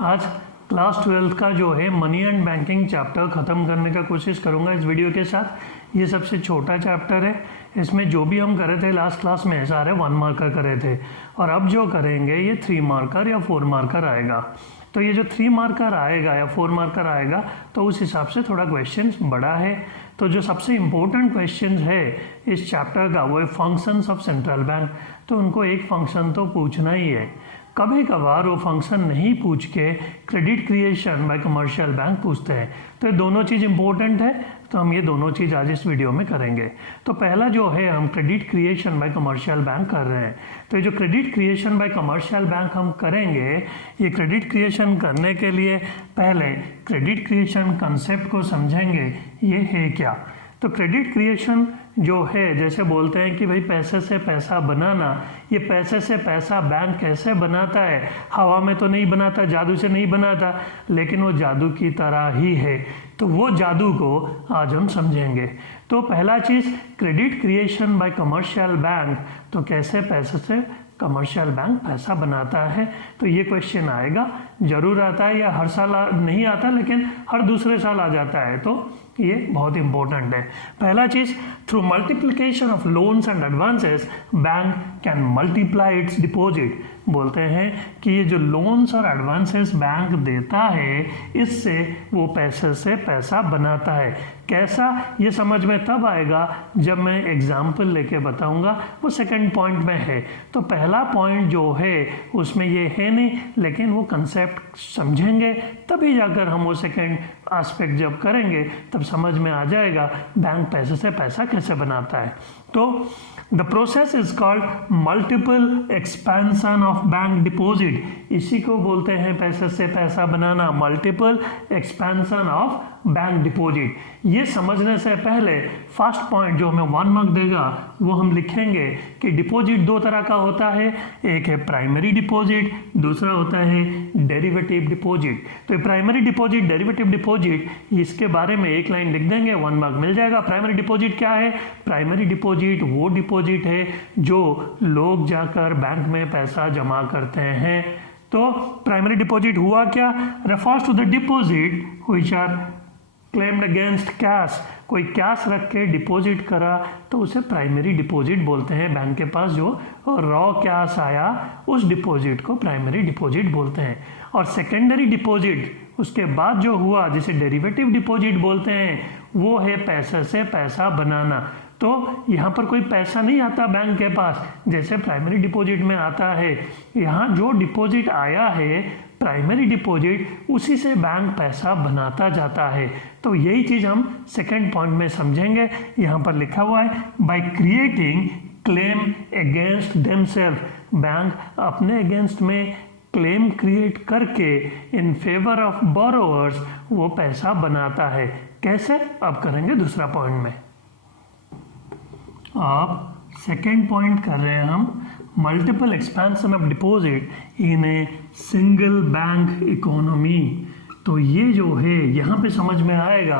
आज class 12th का जो है मनी एंड बैंकिंग चैप्टर ख़त्म करने का कोशिश करूँगा इस वीडियो के साथ। ये सबसे छोटा चैप्टर है। इसमें जो भी हम करे थे लास्ट क्लास में सारे 1 मार्कर करे थे, और अब जो करेंगे ये 3 मार्कर या 4 मार्कर आएगा। तो ये जो 3 मार्कर आएगा या 4 मार्कर आएगा तो उस हिसाब से थोड़ा क्वेश्चन बड़ा है। तो जो सबसे इम्पोर्टेंट क्वेश्चन है इस चैप्टर का वो है फंक्शंस ऑफ सेंट्रल बैंक। तो उनको एक फंक्शन तो पूछना ही है। कभी कभार वो फंक्शन नहीं पूछ के credit creation by commercial bank पूछते हैं। तो ये दोनों चीज़ इंपॉर्टेंट है, तो हम ये दोनों चीज़ आज इस वीडियो में करेंगे। तो पहला जो है हम credit creation by commercial bank कर रहे हैं। तो ये जो credit creation by commercial bank हम करेंगे, ये क्रेडिट क्रिएशन करने के लिए पहले क्रेडिट क्रिएशन कंसेप्ट को समझेंगे ये है क्या। तो क्रेडिट क्रिएशन जो है जैसे बोलते हैं कि भाई पैसे से पैसा बनाना, ये पैसे से पैसा बैंक कैसे बनाता है, हवा में तो नहीं बनाता, जादू से नहीं बनाता, लेकिन वो जादू की तरह ही है। तो वो जादू को आज हम समझेंगे। तो पहला चीज़ credit creation by commercial bank, तो कैसे पैसे से कमर्शियल बैंक पैसा बनाता है। तो ये क्वेश्चन आएगा, जरूर आता है, या हर साल नहीं आता लेकिन हर दूसरे साल आ जाता है, तो ये बहुत इंपॉर्टेंट है। पहला चीज, through multiplication of loans and advances bank can multiply it's deposit. बोलते हैं कि ये जो लोन्स और एडवांसेस बैंक देता है इससे वो पैसे से पैसा बनाता है। कैसा, ये समझ में तब आएगा जब मैं एग्जाम्पल लेके बताऊंगा, वो सेकंड पॉइंट में है। तो पहला पॉइंट जो है उसमें ये है नहीं, लेकिन वो कंसेप्ट समझेंगे तभी जाकर हम वो सेकंड एस्पेक्ट जब करेंगे तब समझ में आ जाएगा बैंक पैसे से पैसा कैसे बनाता है। तो the process is called multiple expansion of bank deposit. इसी को बोलते हैं पैसे से पैसा बनाना, multiple expansion of bank deposit. ये समझने से पहले फर्स्ट पॉइंट जो हमें 1 मार्क देगा वो हम लिखेंगे कि डिपॉजिट 2 तरह का होता है, एक है प्राइमरी डिपॉजिट, दूसरा होता है डेरिवेटिव डिपॉजिट। तो प्राइमरी डिपॉजिट, डेरिवेटिव डिपॉजिट, इसके बारे में एक लाइन लिख देंगे, 1 मार्क मिल जाएगा। प्राइमरी डिपॉजिट क्या है? प्राइमरी डिपॉजिट वो डिपॉजिट है जो लोग जाकर बैंक में पैसा जमा करते हैं। तो प्राइमरी डिपॉजिट हुआ क्या? Refers to the deposit which are claimed against cash. कोई कैश रख के डिपॉजिट करा तो उसे प्राइमरी डिपॉजिट बोलते हैं। बैंक के पास जो रॉ कैश आया उस डिपॉजिट को प्राइमरी डिपॉजिट बोलते हैं। और सेकेंडरी डिपॉजिट उसके बाद जो हुआ जिसे डेरिवेटिव डिपॉजिट बोलते हैं, वो है पैसे से पैसा बनाना। तो यहाँ पर कोई पैसा नहीं आता बैंक के पास जैसे प्राइमरी डिपॉजिट में आता है। यहाँ जो डिपॉजिट आया है प्राइमरी डिपॉजिट, उसी से बैंक पैसा बनाता जाता है। तो यही चीज़ हम सेकंड पॉइंट में समझेंगे। यहाँ पर लिखा हुआ है by creating claim against themself. Bank अपने अगेंस्ट में क्लेम क्रिएट करके इन फेवर ऑफ बोरोवर्स वो पैसा बनाता है। कैसे? अब करेंगे दूसरा पॉइंट में। आप सेकेंड पॉइंट कर रहे हैं हम multiple expansion of deposit in a single bank economy. तो ये जो है यहाँ पे समझ में आएगा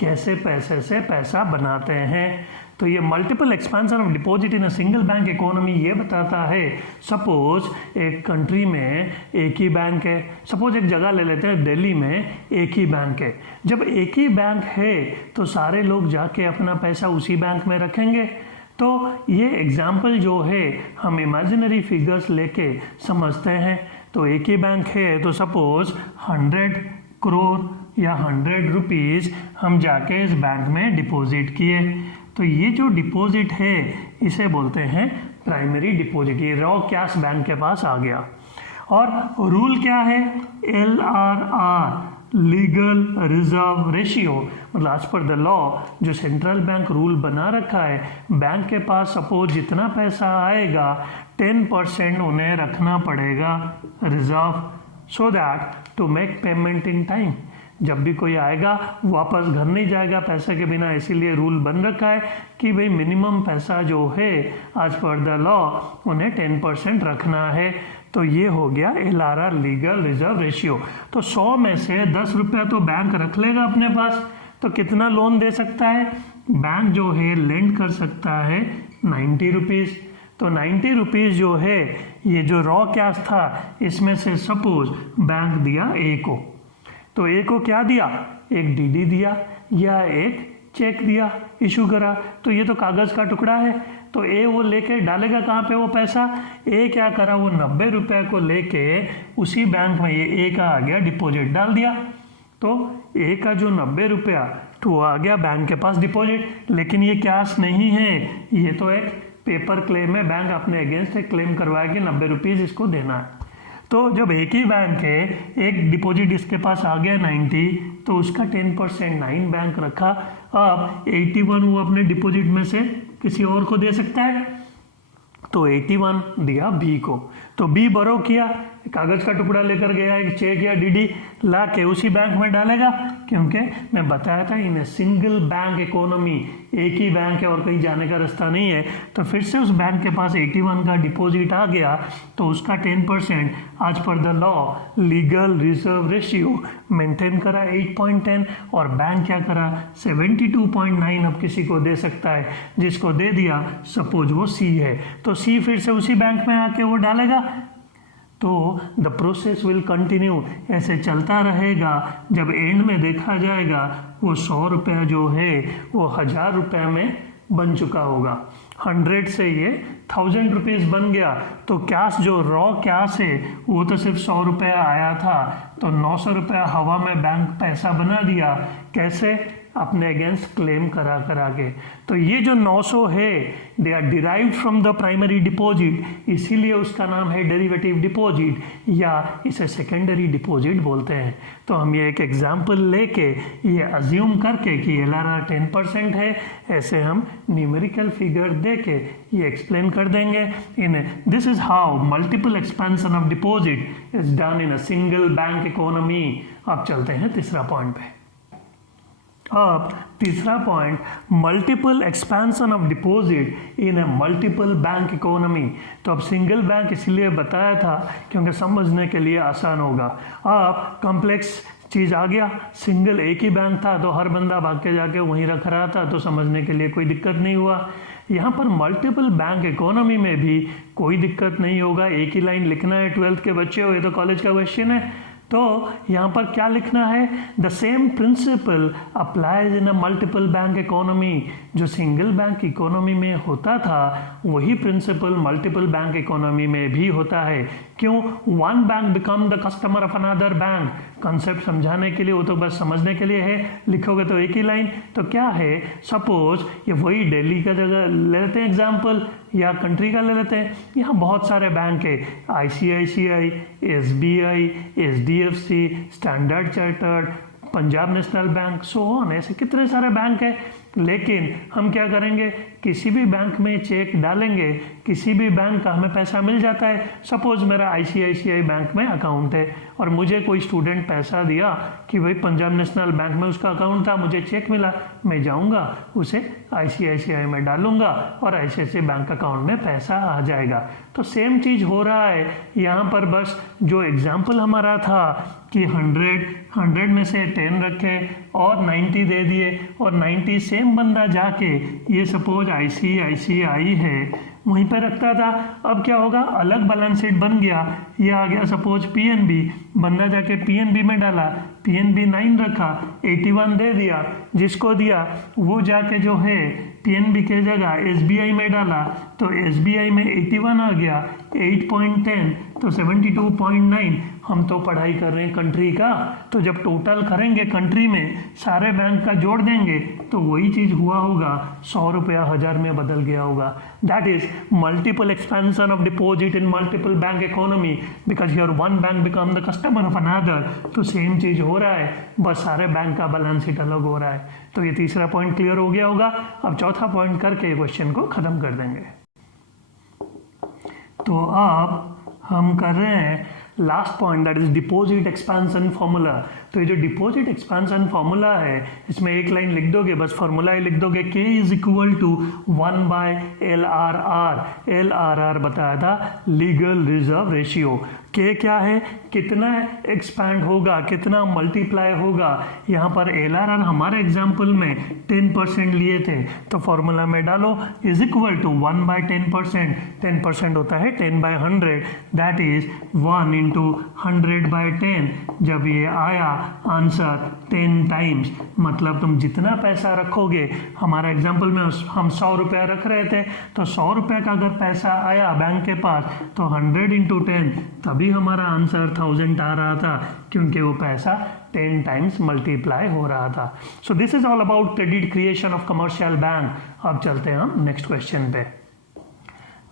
कैसे पैसे से पैसा बनाते हैं। तो ये multiple expansion of deposit in a single bank economy ये बताता है, सपोज एक कंट्री में एक ही बैंक है, सपोज एक जगह ले लेते हैं दिल्ली में एक ही बैंक है। जब एक ही बैंक है तो सारे लोग जाके अपना पैसा उसी बैंक में रखेंगे। तो ये एग्जाम्पल जो है हम इमेजिनरी फिगर्स लेके समझते हैं। तो एक ही बैंक है तो सपोज 100 करोड़ या 100 रुपीज़ हम जाके इस बैंक में डिपॉजिट किए। तो ये जो डिपॉजिट है इसे बोलते हैं प्राइमरी डिपॉजिट। ये रॉ कैश बैंक के पास आ गया। और रूल क्या है? LRR, legal reserve ratio. मतलब आज पर द लॉ जो सेंट्रल बैंक रूल बना रखा है, बैंक के पास सपोज जितना पैसा आएगा 10% उन्हें रखना पड़ेगा reserve, so that to make payment in time. जब भी कोई आएगा वापस घर नहीं जाएगा पैसे के बिना, इसीलिए रूल बन रखा है कि भाई मिनिमम पैसा जो है आज पर द लॉ उन्हें 10% रखना है। तो ये हो गया LRR, लीगल रिजर्व रेशियो। तो 100 में से 10 रुपया तो बैंक रख लेगा अपने पास। तो कितना लोन दे सकता है बैंक? जो है लेंड कर सकता है 90 रुपीज़। तो 90 रुपीज़ जो है ये जो रॉ कैश था इसमें से सपोज बैंक दिया ए को, तो ए को क्या दिया, एक डीडी दिया या एक चेक दिया, इशू करा, तो ये तो कागज़ का टुकड़ा है, तो ए वो लेके डालेगा कहाँ पे वो पैसा, ए क्या करा वो 90 रुपये को लेके उसी बैंक में ये ए का आ गया डिपॉजिट डाल दिया, तो ए का जो 90 रुपया तो वो आ गया बैंक के पास डिपॉजिट, लेकिन ये कैश नहीं है, ये तो एक पेपर क्लेम है, बैंक अपने अगेंस्ट एक क्लेम करवाया कि 90 रुपीज़ इसको देना है। तो जब एक ही बैंक है, एक डिपॉजिट इसके पास आ गया 90, तो उसका 10% 9 बैंक रखा, अब 81 वो अपने डिपॉजिट में से किसी और को दे सकता है, तो 81 दिया बी को, तो बी बोरो किया, कागज़ का टुकड़ा लेकर गया, एक चेक या डीडी ला के उसी बैंक में डालेगा, क्योंकि मैं बताया था इन सिंगल बैंक इकोनॉमी, एक ही बैंक है और कहीं जाने का रास्ता नहीं है, तो फिर से उस बैंक के पास 81 का डिपॉजिट आ गया, तो उसका 10% आज पर the law legal reserve ratio maintain करा 8.10, और बैंक क्या करा 72.9 अब किसी को दे सकता है, जिसको दे दिया सपोज वो सी है, तो सी फिर से उसी बैंक में आके वो डालेगा, तो द प्रोसेस विल कंटिन्यू, ऐसे चलता रहेगा, जब एंड में देखा जाएगा वो 100 रुपया जो है वो 1000 रुपये में बन चुका होगा, 100 से ये 1000 रुपीज़ बन गया, तो कैश जो रॉ कैश है वो तो सिर्फ 100 रुपया आया था, तो 900 रुपया हवा में बैंक पैसा बना दिया, कैसे, अपने अगेंस्ट क्लेम करा के, तो ये जो 900 है they are derived from the primary deposit, इसीलिए उसका नाम है डेरिवेटिव डिपॉजिट या इसे सेकेंडरी डिपॉजिट बोलते हैं। तो हम ये एक एग्जांपल लेके ये अज्यूम करके कि LRR 10% है, ऐसे हम न्यूमेरिकल फिगर दे के ये एक्सप्लेन कर देंगे। In this is how multiple expansion of deposit is done in a single bank economy. अब चलते हैं तीसरा पॉइंट पे। अब तीसरा point, multiple expansion of deposit in A multiple bank economy. तो अब सिंगल बैंक इसलिए बताया था क्योंकि समझने के लिए आसान होगा। अब कॉम्प्लेक्स चीज़ आ गया, सिंगल एक ही बैंक था तो हर बंदा भाग के जाके वहीं रख रहा था, तो समझने के लिए कोई दिक्कत नहीं हुआ। यहाँ पर मल्टीपल बैंक इकोनॉमी में भी कोई दिक्कत नहीं होगा, एक ही लाइन लिखना है। 12th के बच्चे हो, ये तो कॉलेज का क्वेश्चन है, तो यहाँ पर क्या लिखना है, the same principle applies in a multiple bank economy. जो सिंगल बैंक इकोनॉमी में होता था वही प्रिंसिपल मल्टीपल बैंक इकोनॉमी में भी होता है। क्यों, one bank become the customer of another bank. Concept समझाने के लिए, वो तो बस समझने के लिए है, लिखोगे तो एक ही लाइन। तो क्या है, सपोज ये वही दिल्ली का जगह ले लेते हैं एग्जाम्पल, या कंट्री का ले लेते हैं। यहाँ बहुत सारे बैंक है, ICICI, SBI, SDFC, standard chartered, Punjab national bank, so on, ऐसे कितने सारे बैंक है। लेकिन हम क्या करेंगे, किसी भी बैंक में चेक डालेंगे, किसी भी बैंक का हमें पैसा मिल जाता है। सपोज मेरा ICICI बैंक में अकाउंट है और मुझे कोई स्टूडेंट पैसा दिया कि भाई पंजाब नेशनल बैंक में उसका अकाउंट था, मुझे चेक मिला, मैं जाऊंगा उसे ICICI में डालूंगा और ICICI बैंक अकाउंट में पैसा आ जाएगा। तो सेम चीज़ हो रहा है यहाँ पर, बस जो एग्जाम्पल हमारा था कि 100 में से 10 रखे और 90 दे दिए, और 90 सेम बंदा जाके, ये सपोज ICICI है, वहीं पर रखता था। अब क्या होगा, अलग बैलेंस शीट बन गया, ये आ गया सपोज PNB, बंदा जाके PNB में डाला, PNB 9 रखा, 81 दे दिया, जिसको दिया वो जाके जो है PNB के जगह SBI में डाला, तो SBI में 81 आ गया, 8.10 तो 72.9। हम तो पढ़ाई कर रहे हैं कंट्री का, तो जब टोटल करेंगे कंट्री में सारे बैंक का जोड़ देंगे तो वही चीज़ हुआ होगा, 100 रुपया 1000 में बदल गया होगा। That is multiple expansion of deposit in multiple bank economy, because your one bank become the customer of another. तो सेम चीज़ हो रहा है, बस सारे बैंक का बैलेंस शीट अलग हो रहा है। तो ये तीसरा पॉइंट क्लियर हो गया होगा। अब चौथा पॉइंट करके क्वेश्चन को ख़त्म कर देंगे। तो अब हम कर रहे हैं last point, that is deposit expansion formula. तो ये जो डिपॉजिट एक्सपेंशन फॉर्मूला है, इसमें एक लाइन लिख दोगे, बस फॉर्मूला ही लिख दोगे, K is equal to 1/LRR। LRR बताया था लीगल रिजर्व रेशियो। K क्या है, कितना एक्सपैंड होगा, कितना मल्टीप्लाई होगा। यहाँ पर LRR हमारे एग्जाम्पल में 10% लिए थे, तो फॉर्मूला में डालो इज इक्वल टू 1/10%। 10% होता है 10/100, दैट इज 1 इंटू 100/10। जब ये आया आंसर 10 टाइम्स, मतलब तुम जितना पैसा रखोगे, हमारा एग्जाम्पल में हम 100 रुपया रख रहे थे, तो 100 रुपये का अगर पैसा आया बैंक के पास तो 100 इंटू 10, तभी हमारा आंसर 1000 आ रहा था, क्योंकि वो पैसा 10 टाइम्स मल्टीप्लाई हो रहा था। So this is all about credit creation of commercial bank. अब चलते हैं हम नेक्स्ट क्वेश्चन पे।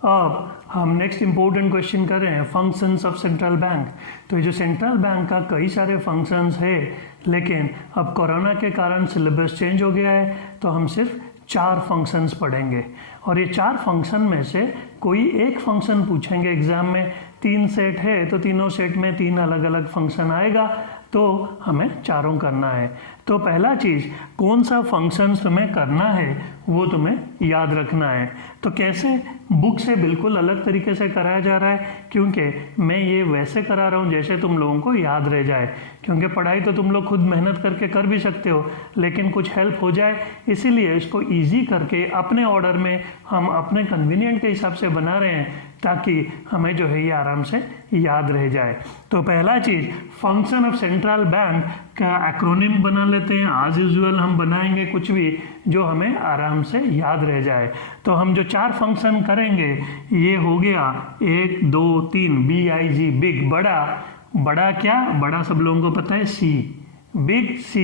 अब हम नेक्स्ट इंपॉर्टेंट क्वेश्चन कर रहे हैं फंक्शंस ऑफ सेंट्रल बैंक। तो ये जो सेंट्रल बैंक का कई सारे फंक्शंस है, लेकिन अब कोरोना के कारण सिलेबस चेंज हो गया है, तो हम सिर्फ 4 फंक्शंस पढ़ेंगे, और ये 4 फंक्शन में से कोई एक फंक्शन पूछेंगे एग्जाम में। 3 सेट है तो तीनों सेट में 3 अलग अलग फंक्शन आएगा, तो हमें चारों करना है। तो पहला चीज़, कौन सा फंक्शन तुम्हें करना है वो तुम्हें याद रखना है। तो कैसे, बुक से बिल्कुल अलग तरीके से कराया जा रहा है, क्योंकि मैं ये वैसे करा रहा हूँ जैसे तुम लोगों को याद रह जाए, क्योंकि पढ़ाई तो तुम लोग खुद मेहनत करके कर भी सकते हो, लेकिन कुछ हेल्प हो जाए, इसीलिए इसको ईजी करके अपने ऑर्डर में हम अपने कन्वीनियंट के हिसाब से बना रहे हैं, ताकि हमें जो है ये आराम से याद रह जाए। तो पहला चीज़, फंक्शन ऑफ सेंट्रल बैंक का एक्रोनिम बना लेते हैं। एज यूजुअल हम बनाएंगे कुछ भी जो हमें आराम से याद रह जाए। तो हम जो 4 फंक्शन करेंगे, ये हो गया 1 2 3, BIG बिग, बड़ा। बड़ा क्या, बड़ा सब लोगों को पता है, C, बिग C।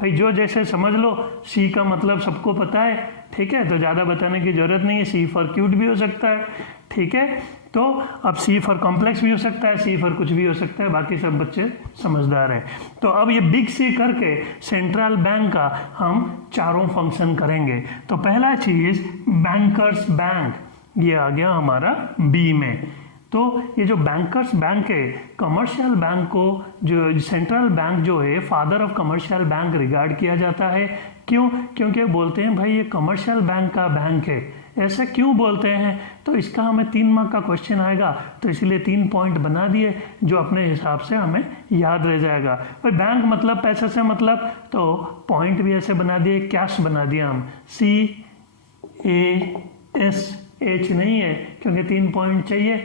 भाई जो जैसे समझ लो, C का मतलब सबको पता है, ठीक है, तो ज़्यादा बताने की जरूरत नहीं है। C फॉर क्यूट भी हो सकता है, ठीक है। तो अब C फॉर कॉम्प्लेक्स भी हो सकता है, C फॉर कुछ भी हो सकता है, बाकी सब बच्चे समझदार हैं। तो अब ये बिग C करके सेंट्रल बैंक का हम चारों फंक्शन करेंगे। तो पहला चीज़ बैंकर्स बैंक, ये आ गया हमारा B में। तो ये जो बैंकर्स बैंक है, कमर्शियल बैंक को जो सेंट्रल बैंक जो है father of commercial bank regard किया जाता है। क्यों? क्योंकि बोलते हैं भाई ये कमर्शियल बैंक का बैंक है। ऐसे क्यों बोलते हैं? तो इसका हमें 3 मार्क का क्वेश्चन आएगा, तो इसलिए 3 पॉइंट बना दिए जो अपने हिसाब से हमें याद रह जाएगा। भाई बैंक मतलब पैसे से मतलब, तो पॉइंट भी ऐसे बना दिए, कैश बना दिया हम, CASH नहीं है क्योंकि 3 पॉइंट चाहिए,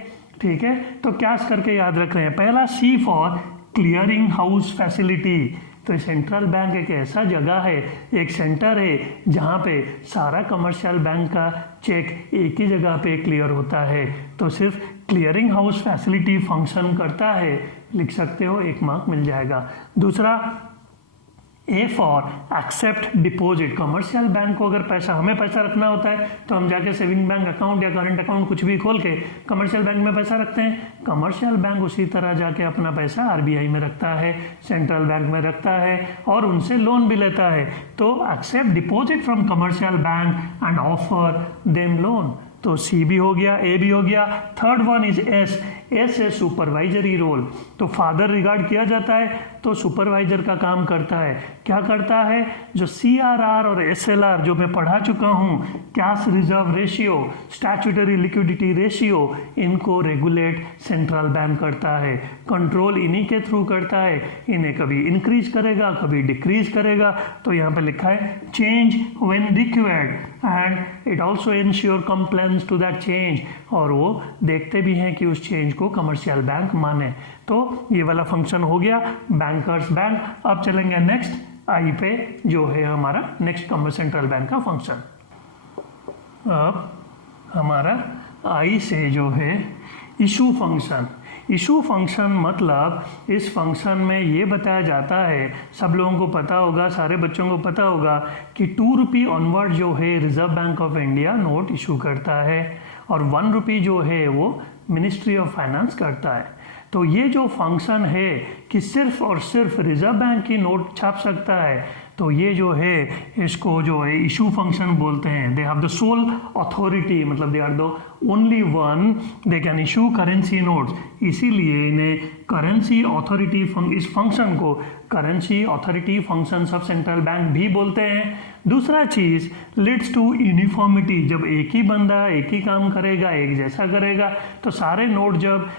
ठीक है। तो कैश करके याद रख रहे हैं। पहला C for clearing house facility. तो सेंट्रल बैंक एक ऐसा जगह है, एक सेंटर है जहाँ पे सारा कमर्शियल बैंक का चेक एक ही जगह पे क्लियर होता है। तो सिर्फ क्लियरिंग हाउस फैसिलिटी फंक्शन करता है, लिख सकते हो, 1 मार्क मिल जाएगा। दूसरा A for accept deposit. Commercial bank को अगर पैसा, हमें पैसा रखना होता है तो हम जाके सेविंग बैंक अकाउंट या करंट अकाउंट कुछ भी खोल के कमर्शियल बैंक में पैसा रखते हैं। कमर्शियल बैंक उसी तरह जाके अपना पैसा RBI में रखता है, सेंट्रल बैंक में रखता है और उनसे लोन भी लेता है। तो accept deposit from commercial bank and offer them loan. तो C भी हो गया, A भी हो गया। थर्ड वन इज S है सुपरवाइजरी रोल। तो फादर रिगार्ड किया जाता है तो सुपरवाइजर का काम करता है। क्या करता है? जो CRR और SLR जो मैं पढ़ा चुका हूँ, cash reserve ratio, statutory liquidity ratio, इनको रेगुलेट सेंट्रल बैंक करता है, कंट्रोल इन्हीं के थ्रू करता है। इन्हें कभी इंक्रीज करेगा, कभी डिक्रीज करेगा। तो यहाँ पे लिखा है change when required and it also ensure compliance to that change. और वो देखते भी हैं कि उस चेंज को कमर्शियल बैंक माने। तो ये वाला फंक्शन हो गया बैंकर्स बैंक। अब चलेंगे नेक्स्ट आई पे, जो है हमारा नेक्स्ट सेंट्रल बैंक का फंक्शन। अब हमारा आई से जो है इशू फंक्शन। इशू फंक्शन मतलब इस फंक्शन में ये बताया जाता है, सब लोगों को पता होगा, सारे बच्चों को पता होगा कि 2 रुपये ऑनवर्ड जो है reserve bank of India note issue करता है और 1 रुपये जो है वो मिनिस्ट्री ऑफ फाइनेंस करता है। तो ये जो फंक्शन है कि सिर्फ और सिर्फ रिजर्व बैंक की नोट छाप सकता है, तो ये जो है इसको जो है इशू फंक्शन बोलते हैं। They have the sole authority, मतलब they are the only one they can issue currency notes, इसीलिए इन्हें करेंसी अथॉरिटी इस फंक्शन को currency authority function of central bank भी बोलते हैं। दूसरा चीज लीड्स टू यूनिफॉर्मिटी, जब एक ही बंदा एक ही काम करेगा, एक जैसा करेगा, तो सारे नोट जब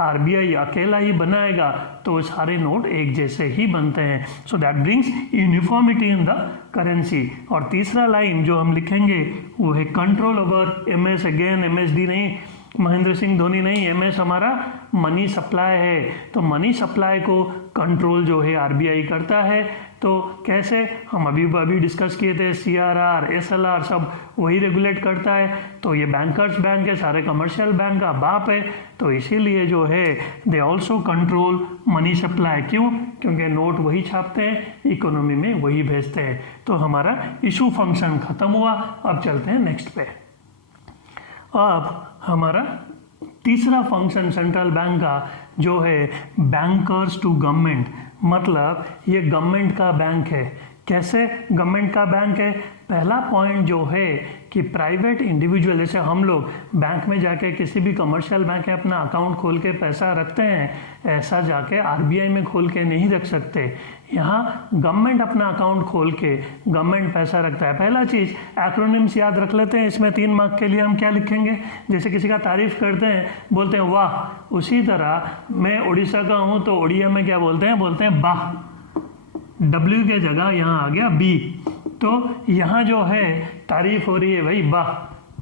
आरबीआई अकेला ही बनाएगा तो सारे नोट एक जैसे ही बनते हैं। So that brings uniformity in the currency. और तीसरा लाइन जो हम लिखेंगे वो है control over MS, again MSD नहीं, महेंद्र सिंह धोनी नहीं, एमएस हमारा मनी सप्लाई है, तो मनी सप्लाई को कंट्रोल जो है आरबीआई करता है। तो कैसे, हम अभी डिस्कस किए थे, सीआरआर, एसएलआर सब वही रेगुलेट करता है। तो ये बैंकर्स बैंक है, सारे कमर्शियल बैंक का बाप है, तो इसीलिए जो है they also control money supply. क्यों? क्योंकि नोट वही छापते हैं, इकोनॉमी में वही भेजते हैं। तो हमारा इशू फंक्शन खत्म हुआ। अब चलते हैं नेक्स्ट पे। अब हमारा तीसरा फंक्शन सेंट्रल बैंक का जो है बैंकर्स टू गवर्नमेंट, मतलब ये गवर्नमेंट का बैंक है। कैसे गवर्नमेंट का बैंक है? पहला पॉइंट जो है कि प्राइवेट इंडिविजुअल, जैसे हम लोग बैंक में जाके किसी भी कमर्शियल बैंक में अपना अकाउंट खोल के पैसा रखते हैं, ऐसा जाके आरबीआई में खोल के नहीं रख सकते। यहाँ गवर्नमेंट अपना अकाउंट खोल के गवर्नमेंट पैसा रखता है। पहला चीज़ एक्रोनिम्स याद रख लेते हैं। इसमें 3 मार्क के लिए हम क्या लिखेंगे? जैसे किसी का तारीफ करते हैं, बोलते हैं वाह, उसी तरह मैं उड़ीसा का हूँ तो उड़िया में क्या बोलते हैं? बोलते हैं वाह। W के जगह यहाँ आ गया B, तो यहाँ जो है तारीफ हो रही है भाई वाह,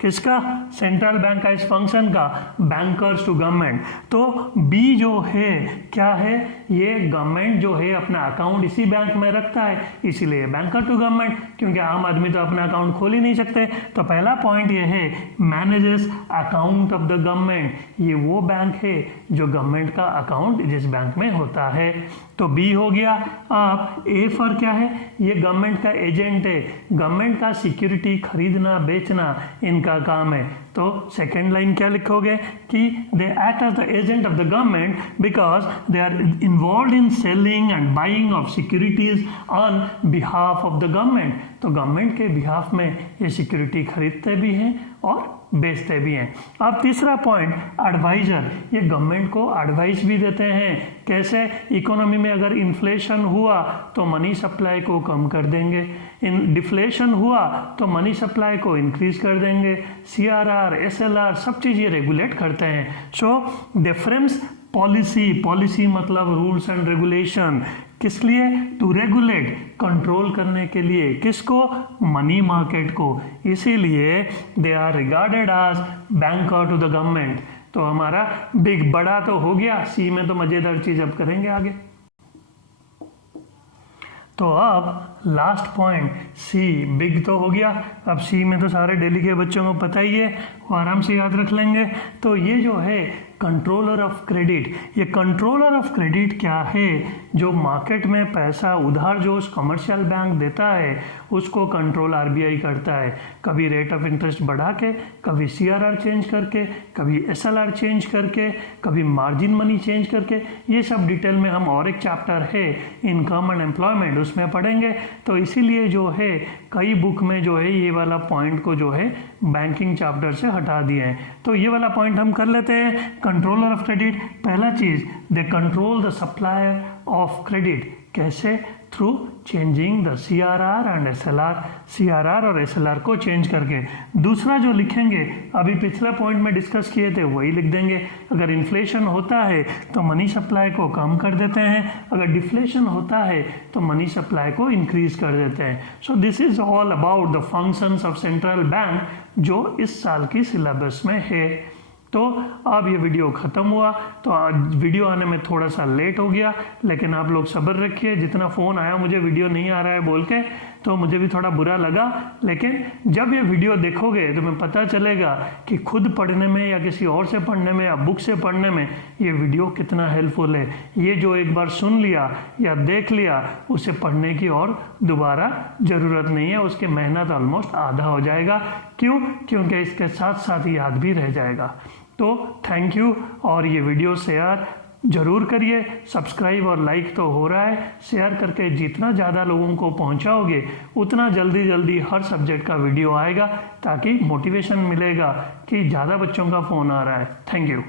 किसका? सेंट्रल बैंक का, इस फंक्शन का, बैंकर्स टू गवर्नमेंट। तो बी जो है क्या है? ये गवर्नमेंट जो है अपना अकाउंट इसी बैंक में रखता है, इसीलिए बैंकर टू गवर्नमेंट, क्योंकि आम आदमी तो अपना अकाउंट खोल ही नहीं सकते। तो पहला पॉइंट ये है manages account of the government, ये वो बैंक है जो गवर्नमेंट का अकाउंट जिस बैंक में होता है। तो बी हो गया। अब ए फॉर क्या है? ये गवर्नमेंट का एजेंट है, गवर्नमेंट का सिक्योरिटी खरीदना बेचना इनका काम है। तो सेकेंड लाइन क्या लिखोगे कि they act as the agent of the government because they are involve in selling and buying of securities on behalf of the government. तो गवर्नमेंट के बिहाफ में ये सिक्योरिटी खरीदते भी हैं और बेचते भी हैं। अब तीसरा पॉइंट एडवाइजर, ये गवर्नमेंट को एडवाइस भी देते हैं। कैसे? इकोनॉमी में अगर इन्फ्लेशन हुआ तो मनी सप्लाई को कम कर देंगे, इन डिफ्लेशन हुआ तो मनी सप्लाई को इंक्रीज कर देंगे। सीआरआर, एसएलआर सब चीज़ ये रेगुलेट करते हैं। सो डिफरेंस पॉलिसी, पॉलिसी मतलब रूल्स एंड रेगुलेशन, किस लिए? टू रेगुलेट, कंट्रोल करने के लिए। किसको? मनी मार्केट को। इसीलिए they are regarded as banker to the government. तो हमारा बिग बड़ा तो हो गया, सी में तो मजेदार चीज अब करेंगे आगे। तो अब लास्ट पॉइंट सी, बिग तो हो गया, अब सी में तो सारे दिल्ली के बच्चों को पता ही है, वो आराम से याद रख लेंगे। तो ये जो है कंट्रोलर ऑफ क्रेडिट, ये कंट्रोलर ऑफ क्रेडिट क्या है? जो मार्केट में पैसा उधार जो उस कमर्शियल बैंक देता है उसको कंट्रोल आरबीआई करता है। कभी रेट ऑफ इंटरेस्ट बढ़ा के, कभी सीआरआर चेंज करके, कभी एसएलआर चेंज करके, कभी मार्जिन मनी चेंज करके। ये सब डिटेल में हम और एक चैप्टर है इनकम एंड एम्प्लॉयमेंट, उसमें पढ़ेंगे। तो इसीलिए जो है कई बुक में जो है ये वाला पॉइंट को जो है बैंकिंग चैप्टर से हटा दिए हैं। तो ये वाला पॉइंट हम कर लेते हैं। कंट्रोलर ऑफ क्रेडिट, पहला चीज they control the supply of credit. कैसे? Through changing the CRR and SLR, CRR और एसएलआर को चेंज करके। दूसरा जो लिखेंगे अभी पिछले पॉइंट में डिस्कस किए थे वही लिख देंगे। अगर इन्फ्लेशन होता है तो मनी सप्लाई को कम कर देते हैं, अगर डिफ्लेशन होता है तो मनी सप्लाई को इंक्रीज कर देते हैं। So this is all about the functions of central bank जो इस साल की सिलेबस में है। तो अब ये वीडियो ख़त्म हुआ। तो वीडियो आने में थोड़ा सा लेट हो गया, लेकिन आप लोग सब्र रखिए। जितना फ़ोन आया मुझे वीडियो नहीं आ रहा है बोल के, तो मुझे भी थोड़ा बुरा लगा, लेकिन जब ये वीडियो देखोगे तो मैं पता चलेगा कि खुद पढ़ने में या किसी और से पढ़ने में या बुक से पढ़ने में ये वीडियो कितना हेल्पफुल है। ये जो एक बार सुन लिया या देख लिया उसे पढ़ने की और दोबारा ज़रूरत नहीं है, उसकी मेहनत ऑलमोस्ट आधा हो जाएगा। क्यों? क्योंकि इसके साथ साथ याद भी रह जाएगा। तो थैंक यू, और ये वीडियो शेयर ज़रूर करिए। सब्सक्राइब और लाइक तो हो रहा है, शेयर करके जितना ज़्यादा लोगों को पहुंचाओगे उतना जल्दी हर सब्जेक्ट का वीडियो आएगा, ताकि मोटिवेशन मिलेगा कि ज़्यादा बच्चों का फ़ोन आ रहा है। Thank you.